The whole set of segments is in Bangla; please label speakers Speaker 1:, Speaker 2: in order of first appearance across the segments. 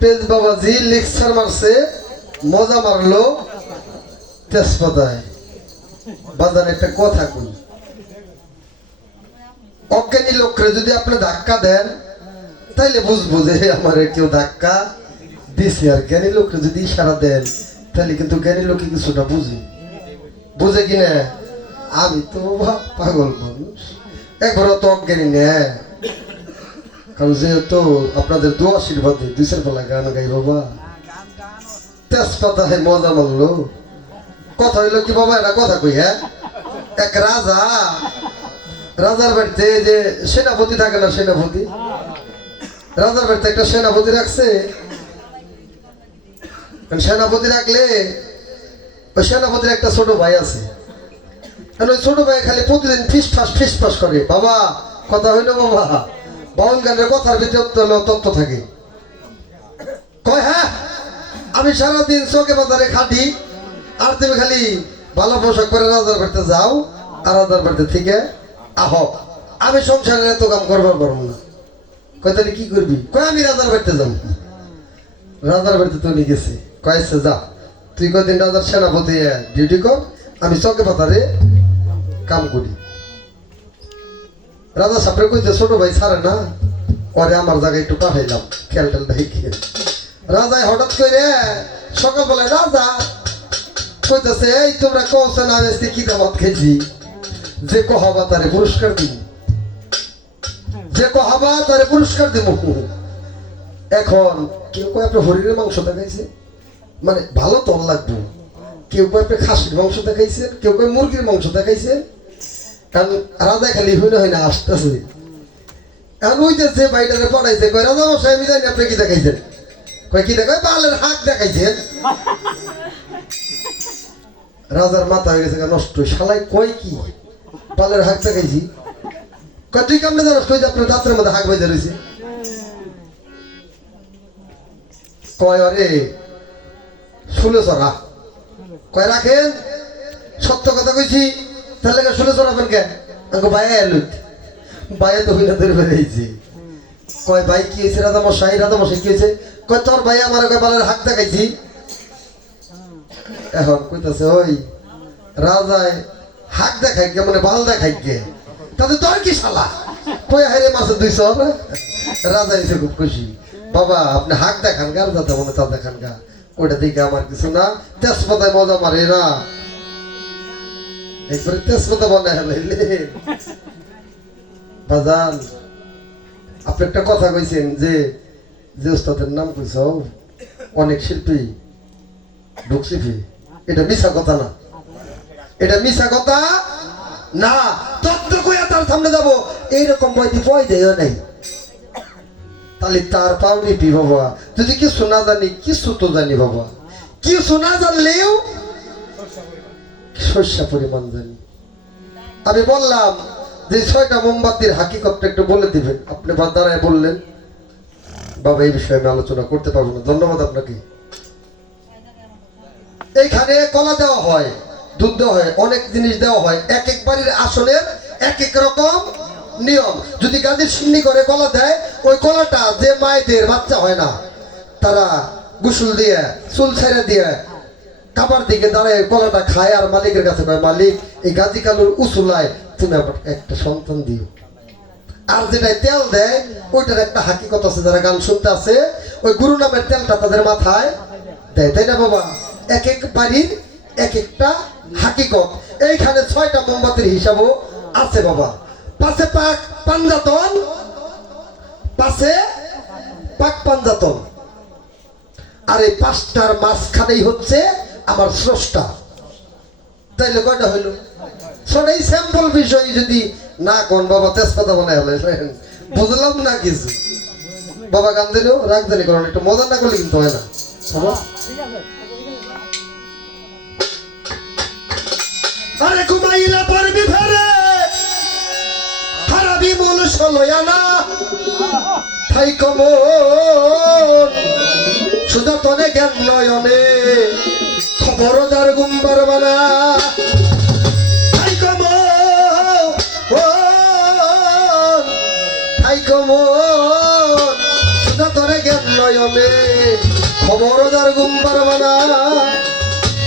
Speaker 1: পেজ বাবাজি লেকচার মারছে, মজা মারলো তেজপাতায়। বাজার একটা কথা কই। অজ্ঞানী লোকরে যদি আপনি ধাক্কা দেন, তাইলে বুঝব যে আমার কেউ ধাক্কা দিছে। আর জ্ঞানী লোকরে যদি ইশারা দেন তাহলে কিন্তু জ্ঞানী লোকে কিছুটা বুঝে। বুঝে কিনা? আমি তো পাগল মানুষ। একবার তো অজ্ঞানী নেয় কারণ যেহেতু আপনাদের দু আশীর্বাদে দুইশের বেলা গান গাই বাবা তেজপাতা হে মজা মারলো কথা হইল কি বাবা, এটা কথা কই হ্যাঁ? এক রাজা, রাজার বাড়িতে যে সেনাপতি থাকে না সেনাপতি? রাজার বাড়িতে একটা সেনাপতি রাখছে। সেনাপতি রাখলে ওই সেনাপতির একটা ছোট ভাই আছে। ওই ছোট ভাই খালি প্রতিদিন ফিস ফাস ফিস ফাস করে। বাবা, কথা হইল বাবা। বাউল গানের কথার ভিতরে তত্ত্ব থাকে। কয় হ্যাঁ? আমি সারাদিন চোখে বাজারে খাটি, আর তুমি খালি ভালো পোশাক করে রাজার বাড়িতে যাও, আর রাজার বাড়িতে থেকে আহ। আমি সংসারে এত কাম করবার পারব না। কয়, তাহলে কি করবি? কয়, আমি রাজার বাড়িতে যাব। রাজার বাড়িতে তো নিয়ে গেছে। কয়েছে যা, তুই কদিন রাজার সেনাপতি ডিউটি কর, আমি চকে পাতারে কাম করি। রাজা সাপড়ে কইছে ছোট ভাই ছাড়ে না? পরে আমার জায়গায় একটু পাঠাইলাম খেয়াল টেল দেখিয়ে রাজায় হঠাৎ করে সকালবেলায় রাজা কইতেছে, এই তোমরা কৌছে না বেশি কি দাবাত খেয়েছি? যে কহাবা তারে পুরস্কার দিব। যে কহাবা তারে পুরস্কার দিব এখন কেউ কয় আপনার হরিণের মাংস দেখাইছে মানে ভালো তল লাগবে। কেউ কয় আপনি খাসির মাংস দেখাইছে কেউ কয় মুরগির মাংস দেখাইছে কারণ রাজা খালি হই হয় না, আসতেছে। এখন ওই যে যে বাইটারে পড়াইছে, কয়, রাজা মশাই, আমি জানি আপনি কি দেখাইছেন? কয়, কি দেখায়? বালের হাক দেখাইছেন। রাজার মাথা হয়ে গেছে নষ্ট শালাই কয় কি? বালের হাক দেখাইছি? কয়, তুই কেমনে জানাস? কই যে আপনার দাঁতের মধ্যে হাক বেঁধে রয়েছে। কয়, আরে শুলে চড়া কয়, রাখেন, সত্য কথা কইছি। তাহলে শুলে চড়াবেন কে? আমাকে বাইরে এলুত বাইরে তো হইনা ধরে বেরিয়েছি কয়, ভাই, কি হয়েছে রাধা মশাই রাধা মশাই কি হয়েছে কয়, তোর ভাই আমার কয় বালের হাত দেখাইছি। এখন কইতাছে, ওই রাজায় হাক দেখাই কে মানে বাল দেখাই কে তাতে তোর কি শালা? কই হাইরে মাসে দুইশো রাজা এসে খুব খুশি। বাবা, আপনি হাক দেখান গা যাতে মনে তা দেখান গা। ওইটা দেখে আমার কিছু না। তেজপাতায় মজা মারে না লাইলে বাজান, আপনি একটা কথা কইছেন যে যে নাম অনেক শিল্পী এটা মিশা কথা না। এটা মিশা কথা না। তত্ত্ব কইয়া তার সামনে যাব। এইরকম বইটি বই দেয় নাই। তাহলে তার পাওনি পি বাবা। যদি কিছু না জানি, কিছু তো জানি বাবা। কিছু না জানলেও শস্য পরিমাণ জানি আমি বললাম যে ছয়টা মোমবাতির হাকিকতটা একটু বলে দিবেন। আপনি দাঁড়ায় বললেন। বাবা, এই বিষয়ে আমি আলোচনা করতে পারব না। ধন্যবাদ আপনাকে। এইখানে কলা দেওয়া হয়, দুধ দেওয়া হয়, অনেক জিনিস দেওয়া হয়। এক এক বাড়ির আসনের এক এক রকম নিয়ম। যদি গাছের সিন্নি করে কলা দেয়, ওই কলাটা যে মায়েদের বাচ্চা হয় না, তারা গোসল দিয়ে, চুল ছেড়ে দিয়ে কাবার দিকে দাঁড়ায় কলাটা খায় আর মালিকের কাছে কয়, মালিক, এই গাজী কালুর উসুলায় তুমি আমার একটা সন্তান দিও। আর যেটা তেল দেয়, ওইটার একটা হাকিকত আছে, যারা গান শুনতে আছে, ওই গুরু নামের তেলটা তাদের মাথায় দেয়। তাই না বাবা? এক এক বাড়ির এক একটা হাকিকত। এইখানে ছয়টা মোমবাতির হিসাবও আছে বাবা। পাশে পাক পাঞ্জাতন, পাশে পাক পাঞ্জাতন। আর এই পাঁচটার মাঝখানেই হচ্ছে আমার স্রষ্টা। তাইলে কয়টা হইল? শোনাই স্যাম্পল বিষয় যদি না কোন, বাবা তেজপাতা বানায় হলে বুঝলাম না কিছু। বাবা গান দিলেও রাগ জানি কারণ একটু মজা না করলে কিন্তু হয় না। আরে ঘুমাইলা পারবি ফেরে? হারাবি মূল সলয়ানা ঠাই কমন সুযতনে জ্ঞান নয়নে। পরদার গুম পারবানা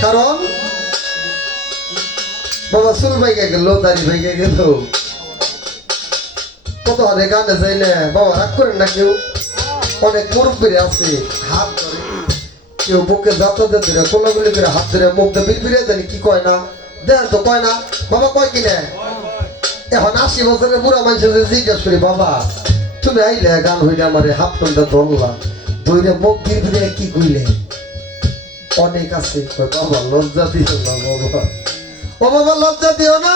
Speaker 1: কারণ বাবা চুল ভাইকে গেল, দাড়ি ভাইকে গেল। কত হাতে গানে যাই না বাবা রাগ করেন না কেউ? অনেক মুরব্বী আছে, হাত কেউ বুকে যাতা দিয়ে ধরে কোলাগুলি করে হাত ধরে মুখ দিয়ে বিড়বিড়ে জানি কি কয় না? দেন তো কয় না, বাবা কয় কিনে এখন আশি বছরের বুড়া মানুষ জিজ্ঞাসা করি, বাবা, তুমি আইলে গান হইলে আমার হাফ ঘণ্টা ধরলা ধরে মুখ বিড়বিড়ে কি কইলে? অনেক আছে বাবা, লজ্জা দিও না, বাবা। ও বাবা, লজ্জা দিও না।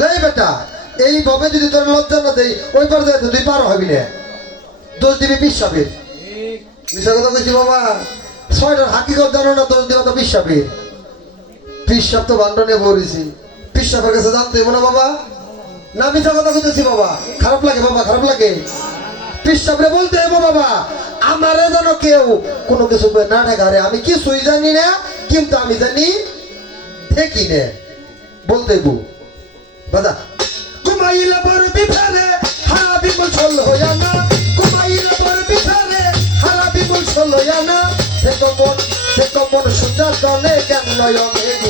Speaker 1: লেই বেটা এই এইভাবে যদি তোর লজ্জা না দেই, ওই পার যাই তুই পার হবি না। দোষ দিবি বিশ্বাবের মিশা কথা কইছি, বাবা। ছয়টার হাকিকত জানো না দোষ দিবা তো বিশ্বাবের পিসাব তো বান্ডনে বলেছি পিসাবের কাছে জানতে না বাবা? না, মিথ্যা কথা কইতেছি বাবা। খারাপ লাগে বাবা, খারাপ লাগে। বলতে বাবা, আমারে যেন কেউ কোনো কিছু না ঠেকারে আমি কিছুই জানি না, কিন্তু আমি জানি ঠিকই নে। বলতে বাদা ঘুমাইলে মন দেখো মন সুন্দর দলে কেন নয়নে।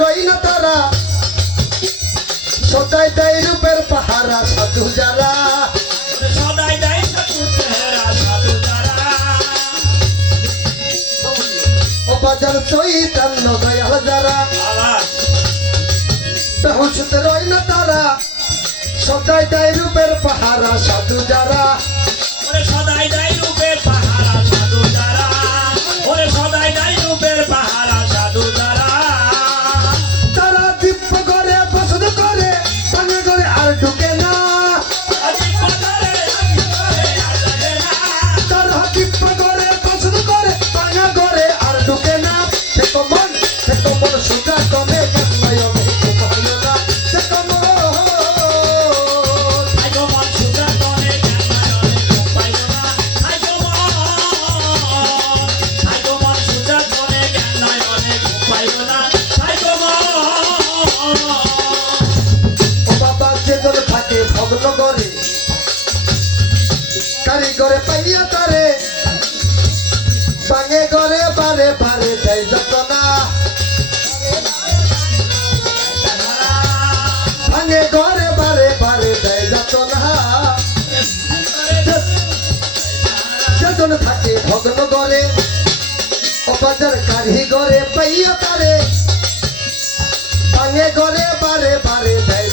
Speaker 1: রই না তারা। সদাই দেয় রূপের পাহারা সাধু যারা।
Speaker 2: সদাই সাধু তেরা সাধু
Speaker 1: যারা। রই না সদাই দেয় রূপের পাহারা সাধু যারা। কারিগরে পাইয়া তারে। ভাঙে করে করে বারে বারে দেয় যতনা চেতন থাকে ভগ্ন করে অবাজার কারি করে পাইয়া তারে। ভাঙে করে বারে বারে দেয়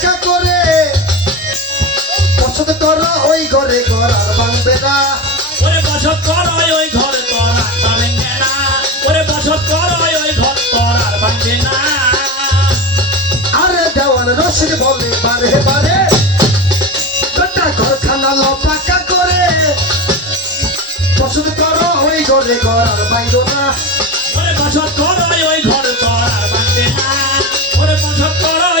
Speaker 1: দেখা করে। বসত কর ওই ঘরে ঘর আর ভাঙবে না।
Speaker 2: ওরে বসত কর ওই ঘরে ঘর আর ভাঙবে না। ওরে বসত কর ওই ঘর ঘর আর ভাঙবে না।
Speaker 1: আরে দেওয়ান রসির বলে বারে বারে। গোটা ঘরখানা লপাকা করে। বসত কর ওই ঘরে ঘর আর ভাঙবে না।
Speaker 2: ওরে বসত কর ওই ঘর ঘর আর ভাঙবে না। ওরে বসত কর